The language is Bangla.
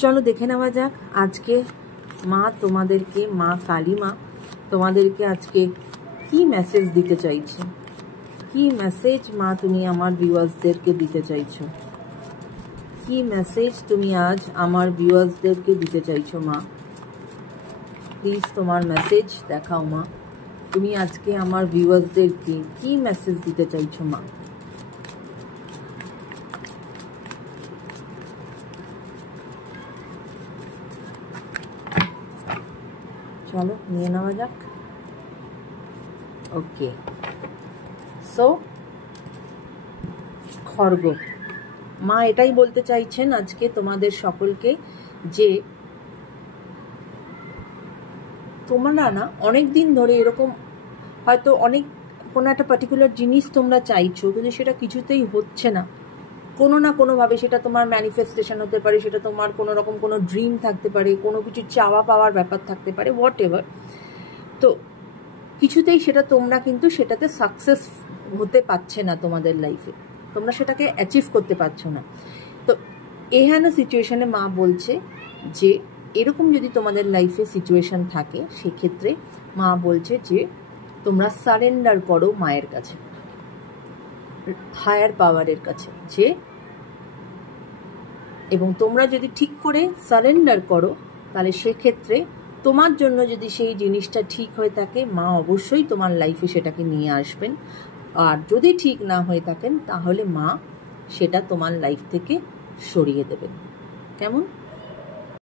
চলো দেখে নেওয়া যাক আজকে মা তোমাদেরকে, মা কালী মা তোমাদেরকে আজকে কি মেসেজ দিতে চাইছে। কি মেসেজ মা তুমি আমার ভিউয়ার্সদেরকে দিতে চাইছো? কি মেসেজ তুমি আজ আমার ভিউয়ার্সদেরকে দিতে চাইছো মা? প্লিজ তোমার মেসেজ দেখাও মা। তুমি আজকে আমার ভিউয়ার্সদেরকে কি মেসেজ দিতে চাইছো মা? চলো নিয়ে নেওয়া যাক। ওকে, সো খড়গ মা এটাই বলতে চাইছেন আজকে তোমাদের সকলকে যে তোমরা না অনেক দিন ধরে এরকম হয়তো অনেক কোনো একটা পার্টিকুলার জিনিস তোমরা চাইছো, কিন্তু সেটা কিছুতেই হচ্ছে না। কোনো না কোনোভাবে সেটা তোমার ম্যানিফেস্টেশন হতে পারে, সেটা তোমার কোনো রকম কোনো ড্রিম থাকতে পারে, কোনো কিছু চাওয়া পাওয়ার ব্যাপার থাকতে পারে, হোয়াট এভার। তো কিছুতেই সেটা তোমরা কিন্তু সেটাতে সাকসেস হতে পারছে না, তোমাদের লাইফে তোমরা সেটাকে অ্যাচিভ করতে পারছো না। তো এহেন সিচুয়েশনে মা বলছে যে এরকম যদি তোমাদের লাইফে সিচুয়েশন থাকে, সেক্ষেত্রে মা বলছে যে তোমরা সারেন্ডার করো মায়ের কাছে, হায়ার পাওয়ারের কাছে, যে এবং তোমরা যদি ঠিক করে সারেন্ডার করো তাহলে সেক্ষেত্রে তোমার জন্য যদি সেই জিনিসটা ঠিক হয়ে থাকে, মা অবশ্যই তোমার লাইফে সেটাকে নিয়ে আসবেন। আর যদি ঠিক না হয়ে থাকেন তাহলে মা সেটা তোমার লাইফ থেকে সরিয়ে দেবেন। কেমন?